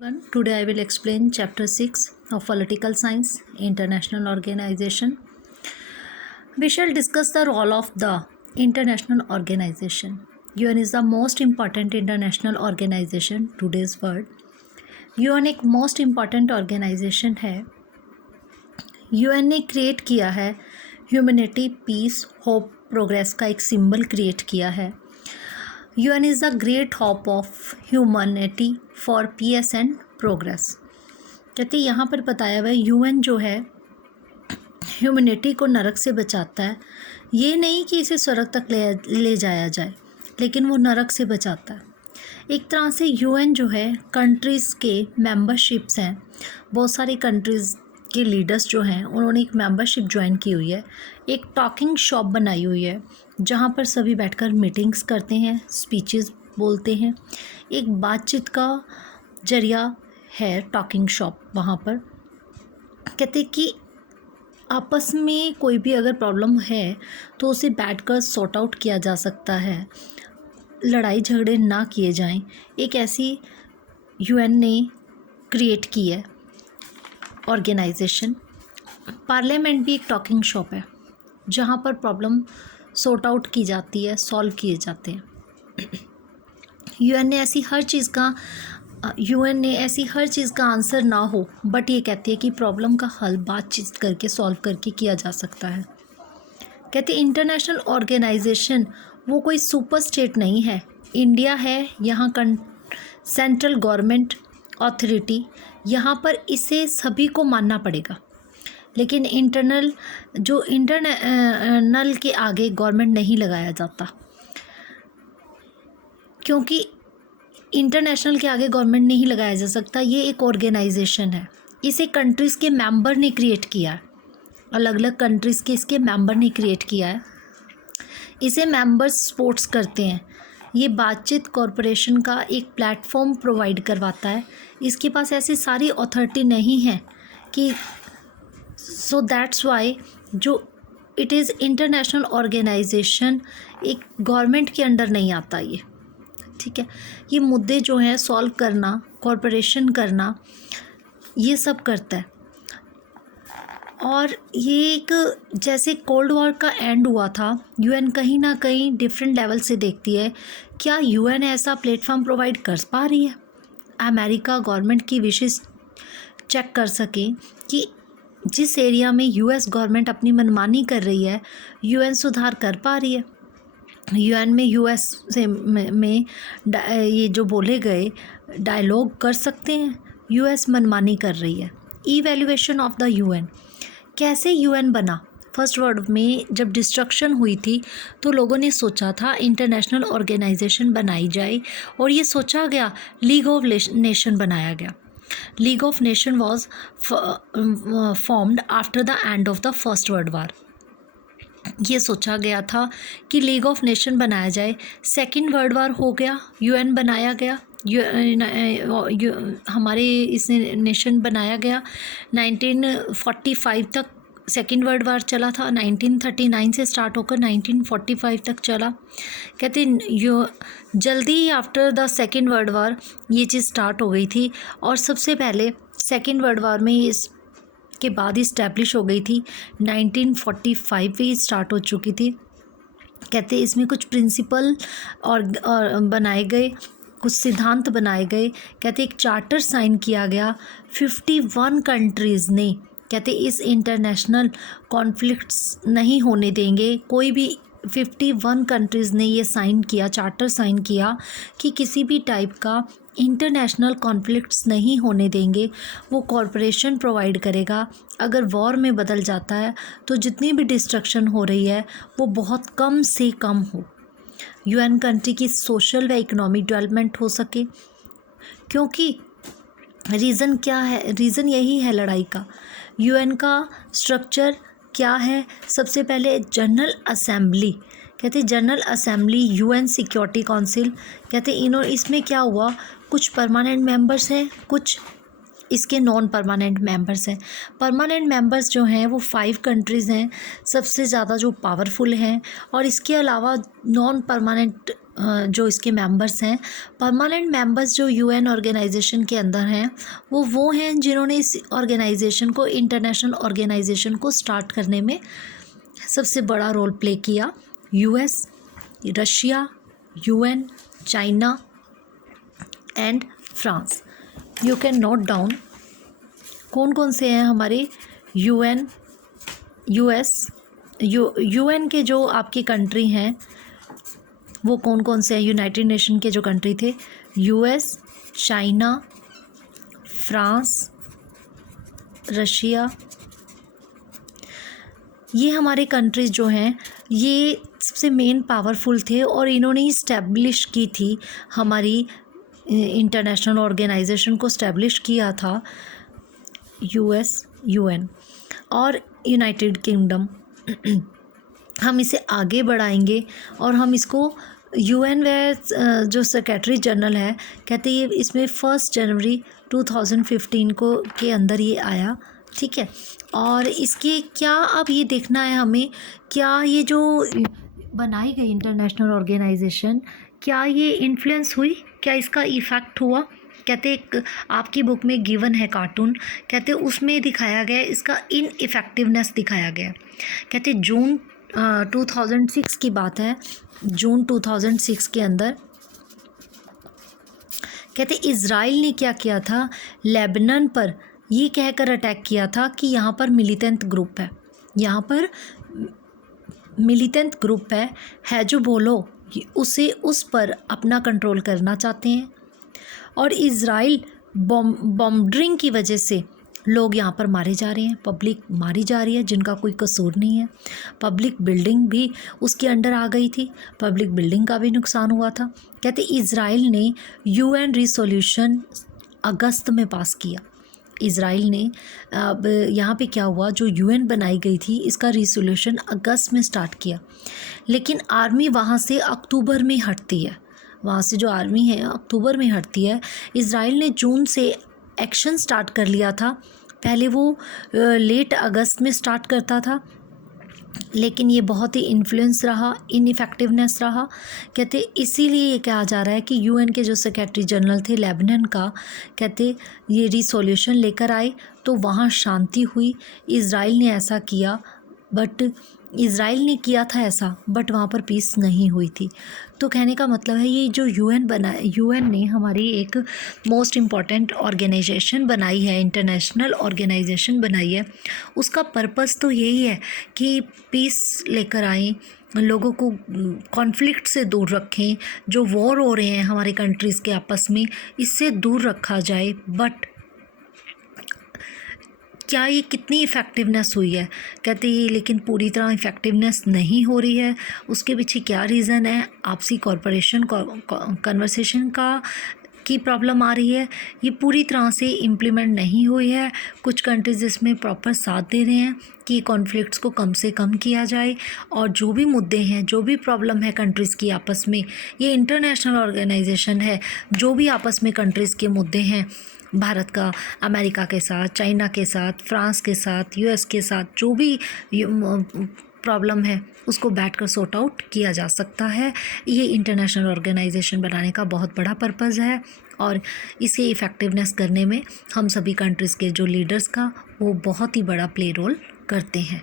Today I will explain chapter 6 of political science, international organization. We shall discuss the role of the international organization. UN is the most important international organization today's world. UN एक most important organization है. UN ने create किया है humanity, piece, hope, progress का एक symbol create किया है. UN is the great hope of humanity for peace and progress. कहते यहाँ पर बताया हुआ है UN जो है ह्यूमैनिटी को नरक से बचाता है. ये नहीं कि इसे स्वर्ग तक ले जाया जाए, लेकिन वो नरक से बचाता है. एक तरह से UN जो है कंट्रीज़ के मेंबरशिप्स हैं. बहुत सारी कंट्रीज़ के लीडर्स जो हैं उन्होंने एक मेंबरशिप ज्वाइन की हुई है. एक टॉकिंग शॉप बनाई हुई है जहाँ पर सभी बैठकर मीटिंग्स करते हैं, स्पीचेस बोलते हैं. एक बातचीत का जरिया है टॉकिंग शॉप. वहाँ पर कहते कि आपस में कोई भी अगर प्रॉब्लम है तो उसे बैठकर सॉर्ट आउट किया जा सकता है, लड़ाई झगड़े ना किए जाएं. एक ऐसी UN ने क्रिएट की है ऑर्गेनाइजेशन. पार्लियामेंट भी एक टॉकिंग शॉप है जहाँ पर प्रॉब्लम सॉर्ट आउट की जाती है, सॉल्व किए जाते हैं. UN ने ऐसी हर चीज़ का आंसर ना हो, बट ये कहती है कि प्रॉब्लम का हल बातचीत करके सॉल्व करके किया जा सकता है. कहते इंटरनेशनल ऑर्गेनाइजेशन वो कोई सुपर स्टेट नहीं है. इंडिया है यहाँ सेंट्रल गवर्नमेंट अथॉरिटी, यहाँ पर इसे सभी को मानना पड़ेगा. लेकिन इंटरनल के आगे गवर्नमेंट नहीं लगाया जाता, क्योंकि इंटरनेशनल के आगे गवर्नमेंट नहीं लगाया जा सकता. ये एक ऑर्गेनाइजेशन है. इसे कंट्रीज़ के मेंबर ने क्रिएट किया है. अलग अलग कंट्रीज़ के इसके मेंबर ने क्रिएट किया है. इसे मेंबर्स सपोर्ट्स करते हैं. ये बातचीत कॉरपोरेशन का एक प्लेटफॉर्म प्रोवाइड करवाता है. इसके पास ऐसी सारी अथॉरिटी नहीं है कि सो दैट्स वाई जो इट इज़ इंटरनेशनल ऑर्गेनाइजेशन एक गवर्नमेंट के अंडर नहीं आता. ये ठीक है. ये मुद्दे जो हैं सॉल्व करना, कॉरपोरेशन करना, ये सब करता है. और ये एक जैसे कोल्ड वॉर का एंड हुआ था, UN कहीं ना कहीं डिफरेंट लेवल से देखती है. क्या UN ऐसा प्लेटफॉर्म प्रोवाइड कर पा रही है? अमेरिका गवर्नमेंट की विशेष चेक कर सके कि जिस एरिया में US गवर्नमेंट अपनी मनमानी कर रही है, UN सुधार कर पा रही है. UN में US से में ये जो बोले गए डायलॉग कर सकते हैं. US मनमानी कर रही है. Evaluation of the UN. कैसे UN बना? फर्स्ट वर्ल्ड में जब डिस्ट्रक्शन हुई थी तो लोगों ने सोचा था इंटरनेशनल ऑर्गेनाइजेशन बनाई जाए, और ये सोचा गया लीग ऑफ नेशन बनाया गया. League of nation was formed after the end of the first world war. ये सोचा गया था कि लीग ऑफ नेशन बनाया जाए. सेकेंड वर्ल्ड वार हो गया, UN बनाया गया. हमारे इस नेशन बनाया गया. 1945 तक सेकेंड वर्ल्ड वार चला था. 1939 से स्टार्ट होकर 1945 तक चला. कहते जल्दी ही after the second world war ये चीज़ स्टार्ट हो गई थी. और सबसे पहले सेकेंड वर्ल्ड वार में इस के बाद इस्टेब्लिश हो गई थी. 1945 में स्टार्ट हो चुकी थी. कहते इसमें कुछ प्रिंसिपल और बनाए गए, कुछ सिद्धांत बनाए गए. कहते एक चार्टर साइन किया गया 51 कंट्रीज़ ने. कहते इस इंटरनेशनल कॉन्फ्लिक्ट्स नहीं होने देंगे. कोई भी 51 कंट्रीज़ ने ये साइन किया, चार्टर साइन किया कि किसी भी टाइप का इंटरनेशनल कॉन्फ्लिक्ट्स नहीं होने देंगे. वो कॉरपोरेशन प्रोवाइड करेगा. अगर वॉर में बदल जाता है तो जितनी भी डिस्ट्रक्शन हो रही है वो बहुत कम से कम हो. UN कंट्री की सोशल व इकोनॉमिक डेवलपमेंट हो सके. क्योंकि रीज़न क्या है? रीज़न यही है लड़ाई का. UN का स्ट्रक्चर क्या है? सबसे पहले जनरल असेंबली. कहते general assembly UN security council. कहते इसमें क्या हुआ, कुछ परमानेंट मेंबर्स हैं, कुछ इसके नॉन परमानेंट मेंबर्स हैं. परमानेंट मेंबर्स जो हैं वो 5 कंट्रीज़ हैं सबसे ज़्यादा जो पावरफुल हैं. और इसके अलावा नॉन परमानेंट जो इसके मेंबर्स हैं, परमानेंट मेंबर्स जो यूएन ऑर्गेनाइजेशन के अंदर हैं, वो हैं जिन्होंने इस ऑर्गेनाइजेशन को, इंटरनेशनल ऑर्गेनाइजेशन को स्टार्ट करने में सबसे बड़ा रोल प्ले किया। US, Russia, UN, China and France. You can note down कौन कौन से हैं हमारे यूएन, यूएस, यूएन के जो आपकी कंट्री हैं वो कौन कौन से हैं। यूनाइटेड नेशन के जो कंट्री थे, यूएस, चाइना, फ्रांस, रशिया, ये हमारे कंट्रीज़ जो हैं ये सबसे मेन पावरफुल थे और इन्होंने इस्टेब्लिश की थी हमारी इंटरनेशनल ऑर्गेनाइजेशन को इस्टेब्लिश किया था यूएस, यूएन और यूनाइटेड किंगडम। हम इसे आगे बढ़ाएंगे और हम इसको यूएन वे जो सेक्रेटरी जनरल है कहते ये इसमें 1 जनवरी 2015 को के अंदर ये आया, ठीक है। और इसके क्या अब ये देखना है हमें, क्या ये जो बनाई गई इंटरनेशनल ऑर्गेनाइजेशन क्या ये इन्फ्लुएंस हुई, क्या इसका इफ़ेक्ट हुआ। कहते एक आपकी बुक में गिवन है कार्टून, कहते उसमें दिखाया गया इसका इनइफेक्टिवनेस दिखाया गया। कहते जून 2006 की बात है, जून 2006 के अंदर कहते इज़राइल ने क्या किया था, लेबनान पर ये कहकर अटैक किया था कि यहाँ पर मिलिटेंट ग्रुप है, यहाँ पर मिलिटेंट ग्रुप है जो बोलो उसे उस पर अपना कंट्रोल करना चाहते हैं। और इज़राइल बॉम्बरिंग की वजह से लोग यहाँ पर मारे जा रहे हैं, पब्लिक मारी जा रही है जिनका कोई कसूर नहीं है। पब्लिक बिल्डिंग भी उसके अंडर आ गई थी, पब्लिक बिल्डिंग का भी नुकसान हुआ था। कहते इज़राइल ने यूएन रिसोल्यूशन अगस्त में पास किया। इज़राइल ने अब यहाँ पे क्या हुआ, जो यूएन बनाई गई थी इसका रिसोल्यूशन अगस्त में स्टार्ट किया, लेकिन आर्मी वहाँ से अक्टूबर में हटती है, वहाँ से जो आर्मी है अक्टूबर में हटती है। इज़राइल ने जून से एक्शन स्टार्ट कर लिया था, पहले वो लेट अगस्त में स्टार्ट करता था, लेकिन ये बहुत ही इन्फ्लुएंस रहा, इनइफेक्टिवनेस रहा। कहते इसीलिए ये कहा जा रहा है कि यूएन के जो सेक्रेटरी जनरल थे लेबनान का, कहते ये रिसोल्यूशन लेकर आए तो वहाँ शांति हुई। इज़राइल ने ऐसा किया बट इज़राइल ने किया था ऐसा, बट वहाँ पर पीस नहीं हुई थी। तो कहने का मतलब है ये जो यूएन बना, यूएन ने हमारी एक मोस्ट इम्पॉर्टेंट ऑर्गेनाइजेशन बनाई है, इंटरनेशनल ऑर्गेनाइजेशन बनाई है, उसका पर्पस तो यही है कि पीस लेकर आएँ, लोगों को कॉन्फ्लिक्ट से दूर रखें, जो वॉर हो रहे हैं हमारे कंट्रीज़ के आपस में इससे दूर रखा जाए। बट क्या ये कितनी इफ़ेक्टिवनेस हुई है, कहते ये लेकिन पूरी तरह इफ़ेक्टिवनेस नहीं हो रही है। उसके पीछे क्या रीज़न है, आपसी कॉरपोरेशन कन्वर्सेशन की प्रॉब्लम आ रही है, ये पूरी तरह से इम्प्लीमेंट नहीं हुई है। कुछ कंट्रीज़ इसमें प्रॉपर साथ दे रहे हैं कि कॉन्फ्लिक्ट्स को कम से कम किया जाए और जो भी मुद्दे हैं, जो भी प्रॉब्लम है कंट्रीज़ की आपस में, ये इंटरनेशनल ऑर्गेनाइजेशन है, जो भी आपस में कंट्रीज़ के मुद्दे हैं, भारत का अमेरिका के साथ, चाइना के साथ, फ्रांस के साथ, यूएस के साथ, जो भी प्रॉब्लम है उसको बैठकर सॉर्ट आउट किया जा सकता है। ये इंटरनेशनल ऑर्गेनाइजेशन बनाने का बहुत बड़ा पर्पज़ है और इसके इफ़ेक्टिवनेस करने में हम सभी कंट्रीज़ के जो लीडर्स का वो बहुत ही बड़ा प्ले रोल करते हैं।